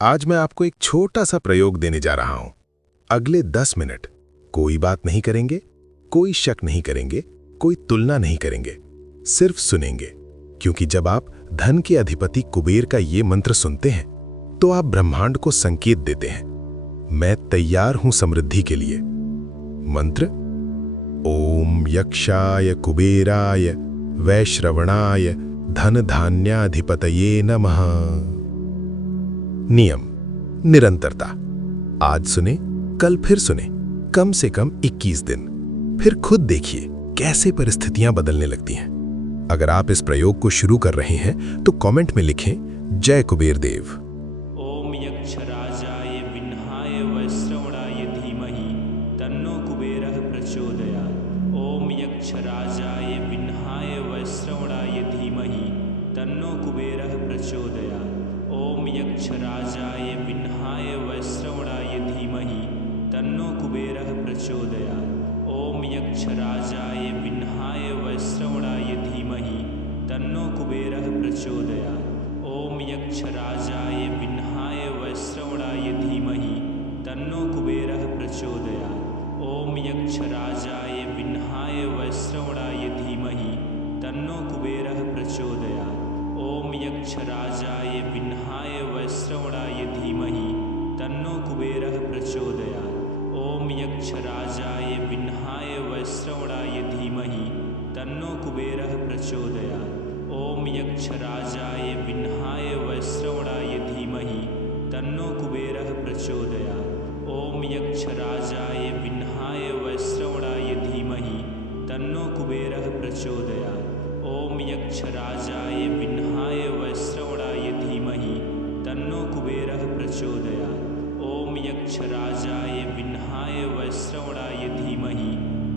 आज मैं आपको एक छोटा सा प्रयोग देने जा रहा हूं। अगले 10 मिनट कोई बात नहीं करेंगे, कोई शक नहीं करेंगे, कोई तुलना नहीं करेंगे, सिर्फ सुनेंगे। क्योंकि जब आप धन के अधिपति कुबेर का ये मंत्र सुनते हैं तो आप ब्रह्मांड को संकेत देते हैं, मैं तैयार हूं समृद्धि के लिए। मंत्र: ओम यक्षाय कुबेराय वैश्रवणाय धन धान्याधिपतये नमः। नियम: निरंतरता। आज सुने, कल फिर सुने, कम से कम 21 दिन। फिर खुद देखिए कैसे परिस्थितियां बदलने लगती हैं। अगर आप इस प्रयोग को शुरू कर रहे हैं तो कमेंट में लिखें, जय कुबेर देव। ओम यक्षराजाय विन्हाय वैश्रवणाय धीमहि तन्नो कुबेरः प्रचोदयात्। ओम यक्षराजाय विन्हाय वैश्रवणाय धीमहि तन्नो कुबेरः प्रचोदयात्। ओम यक्षराजाय विन्हाय वैश्रवणाय धीमहि तन्नो कुबेरः प्रचोदयात्। ओम यक्षराजाय विन्हाय वैश्रवणाय धीमहि तन्नो कुबेरः प्रचोदयात्। ओम यक्षराजाय विन्हाय वैश्रवणाय धीमहि तन्नो कुबेरः प्रचोदयात्। ओम यक्षराजाय विन्हाय वैश्रवणाय धीमहि तन्नो कुबेरः प्रचोदयात्। ओम यक्षराजाय विन्हाय वैश्रवणाय धीमहि तन्नो कुबेरः प्रचोदयात्। ओम यक्षराजाय विन्हाय वैश्रवणाय धीमहि तन्नो कुबेरः प्रचोदयात्। ओम यक्षराजाय विन्हाय वैश्रवणाय धीमहि तन्नो कुबेरः प्रचोदयात्। ओम यक्षराजाय विन्हाय वैश्रवणाय धीमहि तन्नो कुबेरः प्रचोदयात्। ओम यक्षराजाय विन्हाय वैश्रवणाय धीमहि तन्नो कुबेरः प्रचोदयात्। ओम यक्षराजाय विन्हाय वैश्रवणाय धीमहि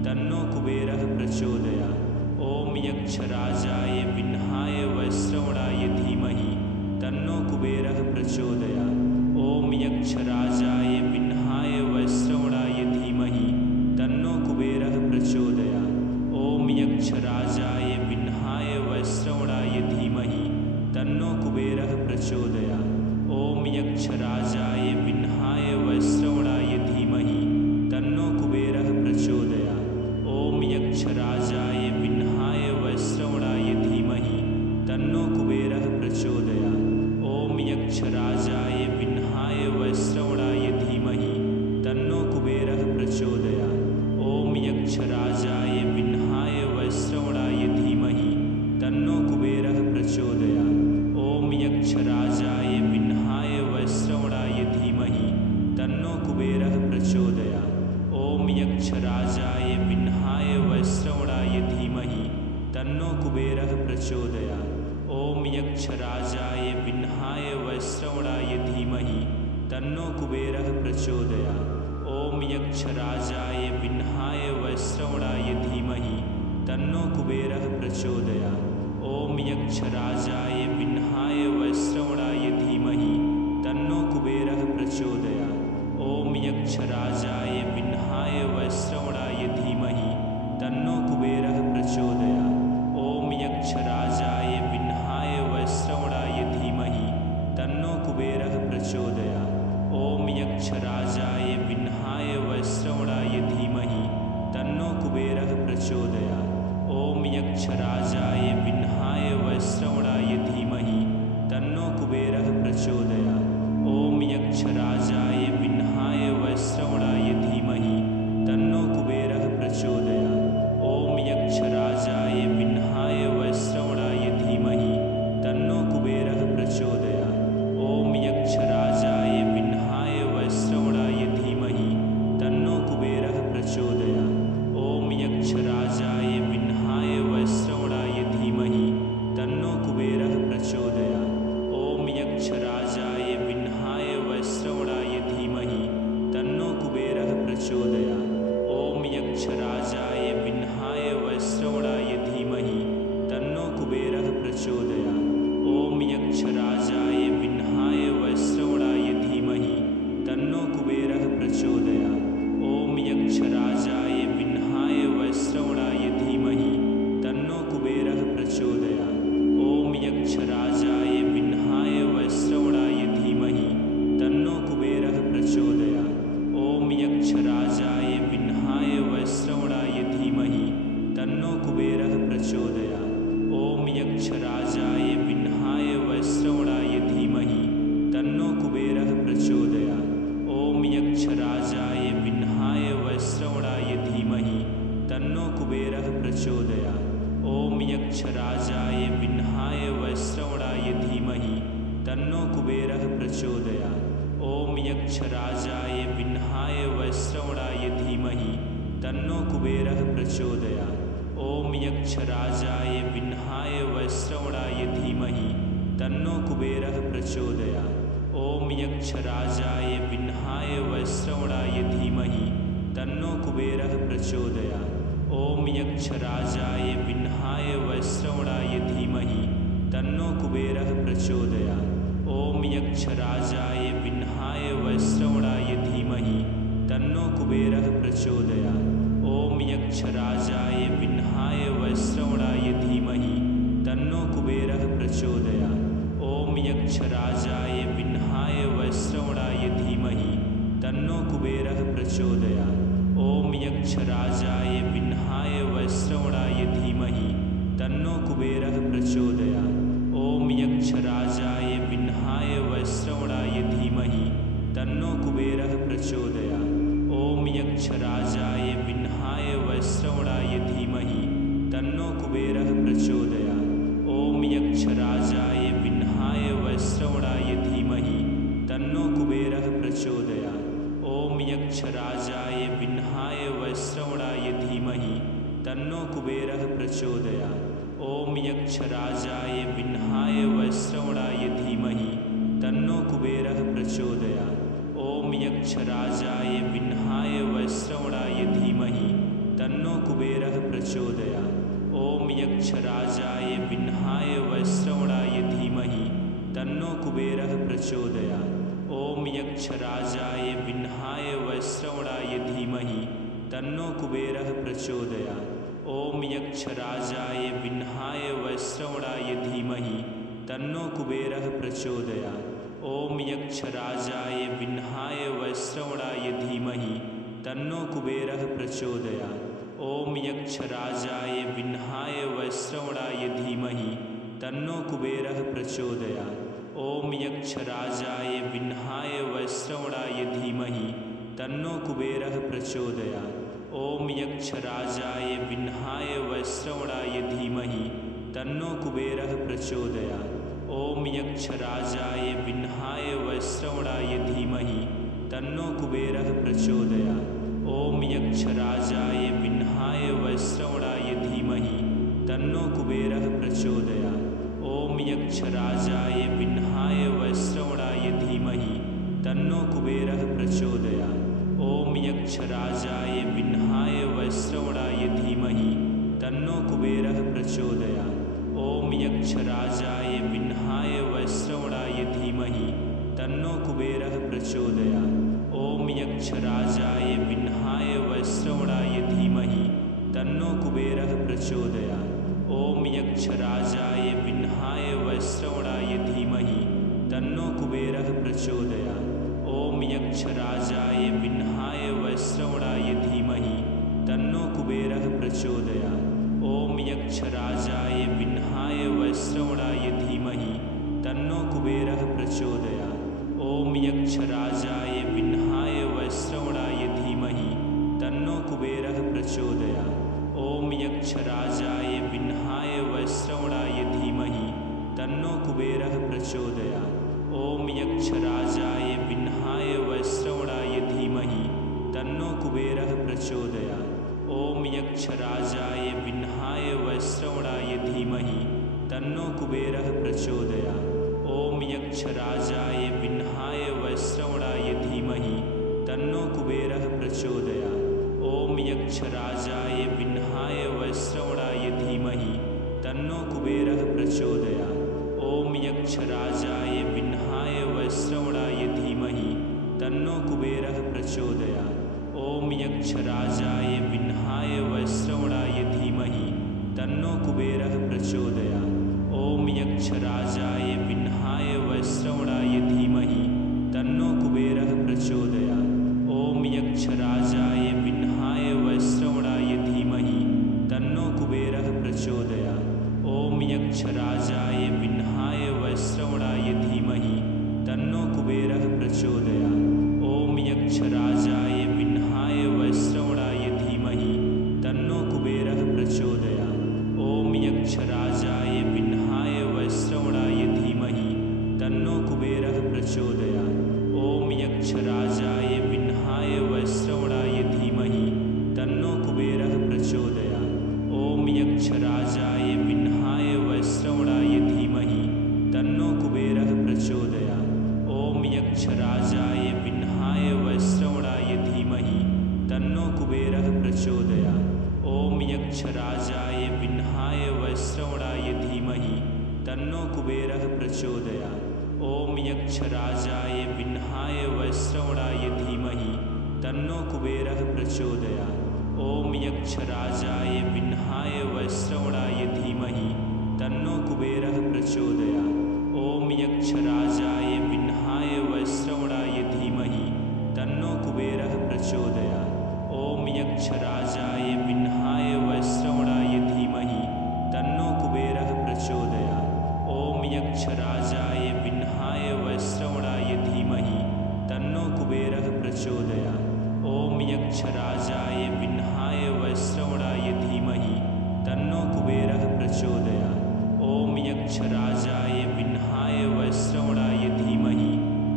तन्नो कुबेरः प्रचोदयात्। ओम यक्षराजाय विन्हाय वैश्रवणाय धीमहि तन्नो कुबेरः प्रचोदयात्। ओम यक्षराजाय विन्हाय वैश्रवणाय धीमहि तन्नो कुबेरः प्रचोदयात्। ओम यक्षराजाय विन्हाय वैश्रवणाय धीमहि तन्नो कुबेरः प्रचोदयात्। ओम यक्षराजाय विन्हाय वैश्रवणाय धीमहि तन्नो कुबेरः प्रचोदयात्। ओम यक्षराजाय विन्हाय वैश्रवणाय धीमहि तन्नो कुबेरः प्रचोदयात्। ओम यक्षराजाय विन्हाय वैश्रवणाय धीमहि तन्नो कुबेरः प्रचोदयात्। ओम यक्षराजाय विन्हाय वैश्रवणाय धीमहि तन्नो कुबेरः प्रचोदयात्। ओम यक्षराजाय विन्हाय वैश्रवणाय धीमहि तन्नो कुबेरः प्रचोदयात्। ओम यक्षराजाय विन्हाय वैश्रवणाय धीमहि तन्नो कुबेरः प्रचोदयात्। ओम यक्षराजाय विन्हाय वैश्रवणाय धीमहि तन्नो कुबेरः प्रचोदयात्। ओम यक्षराजाय विन्हाय वैश्रवणाय धीमहि तन्नो कुबेरः प्रचोदयात्। ओम यक्षराजाय विन्हाय वैश्रवणाय धीमहि तन्नो कुबेरः प्रचोदयात्। ओम यक्षराजाय विन्हाय वैश्रवणाय धीमहि तन्नो कुबेरः प्रचोदयात्। ओम यक्षराजाय विन्हाय वैश्रवणाय धीमहि तन्नो कुबेरः प्रचोदयात्। ओम यक्षराजाय विन्हाय वैश्रवणाय धीमहि तन्नो कुबेरः प्रचोदयात्। ओम यक्षराजाय विन्हाय वैश्रवणाय धीमहि तन्नो कुबेरः प्रचोदयात्। ओम यक्षराजाय विन्हाय वैश्रवणाय धीमहि तन्नो कुबेरः प्रचोदयात्। ओम यक्षराजाय विन्हाय वैश्रवणाय धीमहि तन्नो कुबेरः प्रचोदयात्। ओम यक्षराजाय विन्हाय वैश्रवणाय धीमहि तन्नो कुबेरः प्रचोदयात्। ओम यक्षराजाय तन्नो कुबेरः प्रचोदयात्। ॐ यक्षराजाय विह्नाय वैश्रवणाय धीमहि तन्नो कुबेरः प्रचोदयात्। ॐ यक्षराजाय विह्नाय वैश्रवणाय धीमहि तन्नो कुबेरः प्रचोदयात्। ॐ यक्षराजाय विह्नाय वैश्रवणाय धीमहि तन्नो कुबेरः प्रचोदयात्। ॐ यक्षराजाय विह्नाय वैश्रवणाय धीमहि तन्नो कुबेरः प्रचोदयात्। ॐ यक्षराजाय विह्नाय वैश्रवणाय धीमहि तन्नो कुबेरः प्रचोदयात्। ॐ यक्षराजाय विह्नाय वैश्रवणाय धीमहि तन्नो कुबेरः प्रचोदयात्। ॐ यक्षराजाय विह्नाय वैश्रवणाय धीमहि तन्नो कुबेरः प्रचोदयात्। ॐ यक्षराजाय विह्नाय वैश्रवणाय धीमहि तन्नो कुबेरः प्रचोदयात्। ॐ यक्षराजाय विह्नाय वैश्रवणाय धीमहि तन्नो कुबेरः प्रचोदयात्। ॐ यक्षराजाय विह्नाय वैश्रवणाय धीमहि तन्नो कुबेरः प्रचोदयात्। ॐ यक्षराजाय विह्नाय वैश्रवणाय धीमहि तन्नो कुबेरः प्रचोदयात्। ॐ यक्षराजाय विह्नाय वैश्रवणाय धीमहि तन्नो कुबेरः प्रचोदयात्। ॐ यक्षराजाय विह्नाय वैश्रवणाय धीमहि तन्नो कुबेरः प्रचोदयात्। ॐ यक्षराजाय विह्नाय वैश्रवणाय धीमहि तन्नो कुबेरः प्रचोदयात्। ॐ यक्षराजाय विह्नाय वैश्रवणाय धीमहि तन्नो कुबेरः प्रचोदयात्। ॐ यक्षराजाय विह्नाय वैश्रवणाय धीमहि तन्नो कुबेरः प्रचोदयात्। ॐ यक्षराजाय विह्नाय वैश्रवणाय धीमहि तन्नो कुबेरः प्रचोदयात्। ॐ यक्षराजाय विह्नाय वैश्रवणाय धीमहि तन्नो कुबेरः प्रचोदयात्। ॐ यक्षराजाय विह्नाय वैश्रवणाय धीमहि तन्नो कुबेरः प्रचोदयात्। ॐ यक्षराजाय विह्नाय वैश्रवणाय धीमहि तन्नो कुबेरः प्रचोदयात्। ॐ यक्षराजाय विह्नाय वैश्रवणाय धीमहि तन्नो कुबेरः प्रचोदयात्। ॐ यक्षराजाय विह्नाय वैश्रवणाय धीमहि तन्नो कुबेरः प्रचोदयात्। ॐ यक्षराजाय विह्नाय वैश्रवणाय धीमहि तन्नो कुबेरः प्रचोदयात्। ॐ यक्षराजाय विह्नाय वैश्रवणाय धीमहि तन्नो कुबेरः प्रचोदयात्। ॐ यक्षराजाय विह्नाय वैश्रवणाय धीमहि तन्नो कुबेरः प्रचोदयात्। ॐ यक्षराजाय विह्नाय वैश्रवणाय धीमहि तन्नो कुबेरः प्रचोदयात्। ॐ यक्षराजाय विह्नाय वैश्रवणाय धीमहि तन्नो कुबेरः प्रचोदयात्। ॐ यक्षराजाय विह्नाय वैश्रवणाय धीमहि तन्नो कुबेरः प्रचोदयात्। ॐ यक्षराजाय विह्नाय वैश्रवणाय धीमहि तन्नो कुबेरः प्रचोदयात्। ॐ यक्षराजाय विह्नाय वैश्रवणाय धीमहि तन्नो कुबेरः प्रचोदयात्। ॐ यक्षराजाय विह्नाय वैश्रवणाय धीमहि तन्नो कुबेरः प्रचोदयात्। ॐ यक्षराजाय विह्नाय वैश्रवणाय धीमहि तन्नो कुबेरः प्रचोदयात्। ॐ यक्षराजाय विह्नाय वैश्रवणाय धीमहि तन्नो कुबेरः प्रचोदयात्। ॐ यक्षराजाय विह्नाय वैश्रवणाय धीमहि तन्नो कुबेरः प्रचोदयात्। ॐ यक्षराजाय विह्नाय वैश्रवणाय धीमहि तन्नो कुबेरः प्रचोदयात्। ॐ यक्षराजाय विह्नाय वैश्रवणाय धीमहि तन्नो कुबेरः प्रचोदयात्। ॐ यक्षराजाय विह्नाय वैश्रवणाय धीमहि तन्नो कुबेरः प्रचोदयात्। ॐ यक्षराजाय विह्नाय वैश्रवणाय धीमहि तन्नो कुबेरः प्रचोदयात्। ॐ यक्षराजाय विह्नाय वैश्रवणाय धीमहि तन्नो कुबेरः प्रचोदयात्। ॐ यक्षराजाय विह्नाय वैश्रवणाय धीमहि तन्नो कुबेरः प्रचोदयात्। ॐ यक्षराजाय विह्नाय वैश्रवणाय धीमहि तन्नो कुबेरः प्रचोदयात्। ॐ यक्षराजाय विह्नाय वैश्रवणाय धीमहि तन्नो कुबेरः प्रचोदयात्। ॐ यक्षराजाय विह्नाय वैश्रवणाय धीमहि तन्नो कुबेरः प्रचोदयात्। ॐ यक्षराजाय विह्नाय वैश्रवणाय धीमहि तन्नो कुबेरः प्रचोदयात्। ॐ यक्षराजाय विह्नाय वैश्रवणाय धीमहि तन्नो कुबेरः प्रचोदयात्। ॐ यक्षराजाय विह्नाय वैश्रवणाय धीमहि तन्नो कुबेरः प्रचोदयात्। ॐ यक्षराजाय विह्नाय वैश्रवणाय धीमहि तन्नो कुबेरः प्रचोदयात्। ॐ यक्षराजाय विह्नाय वैश्रवणाय धीमहि तन्नो कुबेरः प्रचोदयात्। ॐ यक्षराजाय विह्नाय वैश्रवणाय धीमहि तन्नो कुबेरः प्रचोदयात्। ॐ यक्षराजाय विह्नाय वैश्रवणाय धीमहि तन्नो कुबेरः प्रचोदयात्। ॐ यक्षराजाय विह्नाय वैश्रवणाय धीमहि तन्नो कुबेरः प्रचोदयात्। ॐ यक्षराजाय विह्नाय वैश्रवणाय धीमहि तन्नो कुबेरः प्रचोदयात्। ॐ यक्षराजाय विह्नाय वैश्रवणाय धीमहि तन्नो कुबेरः प्रचोदयात्। ॐ यक्षराजाय विह्नाय वैश्रवणाय धीमहि तन्नो कुबेरः प्रचोदयात्। ॐ यक्षराजाय विह्नाय वैश्रवणाय धीमहि तन्नो कुबेरः प्रचोदयात्। ॐ यक्षराजाय विह्नाय वैश्रवणाय धीमहि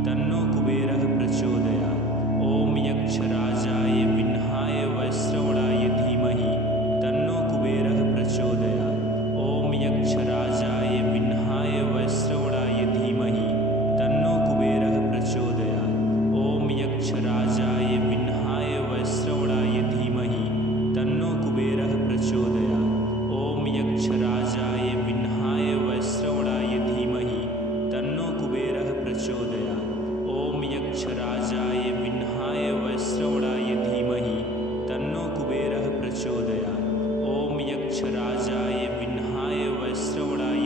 तन्नो कुबेरः प्रचोदयात्। ॐ यक्षराजाय विह्नाय वैश्रवणाय धीमहि तन्नो कुबेरः प्रचोदयात्। ॐ यक्षराजाय विह्नाय वैश्रवणाय धीमहि तन्नो कुबेरः प्रचोदयात्। ॐ यक्षराजाय विह्नाय वैश्रवणाय धीमहि तन्नो कुबेरः प्रचोदयात्। ॐ यक्षराजाय विह्नाय वैश्रवणाय धीमहि तन्नो कुबेरः प्रचोदयात्। ॐ यक्षराजाय विह्नाय वैश्रवणाय धीमहि तन्नो कुबेरः प्रचोदयात्। ॐ यक्षराजाय विह्नाय वैश्रवणाय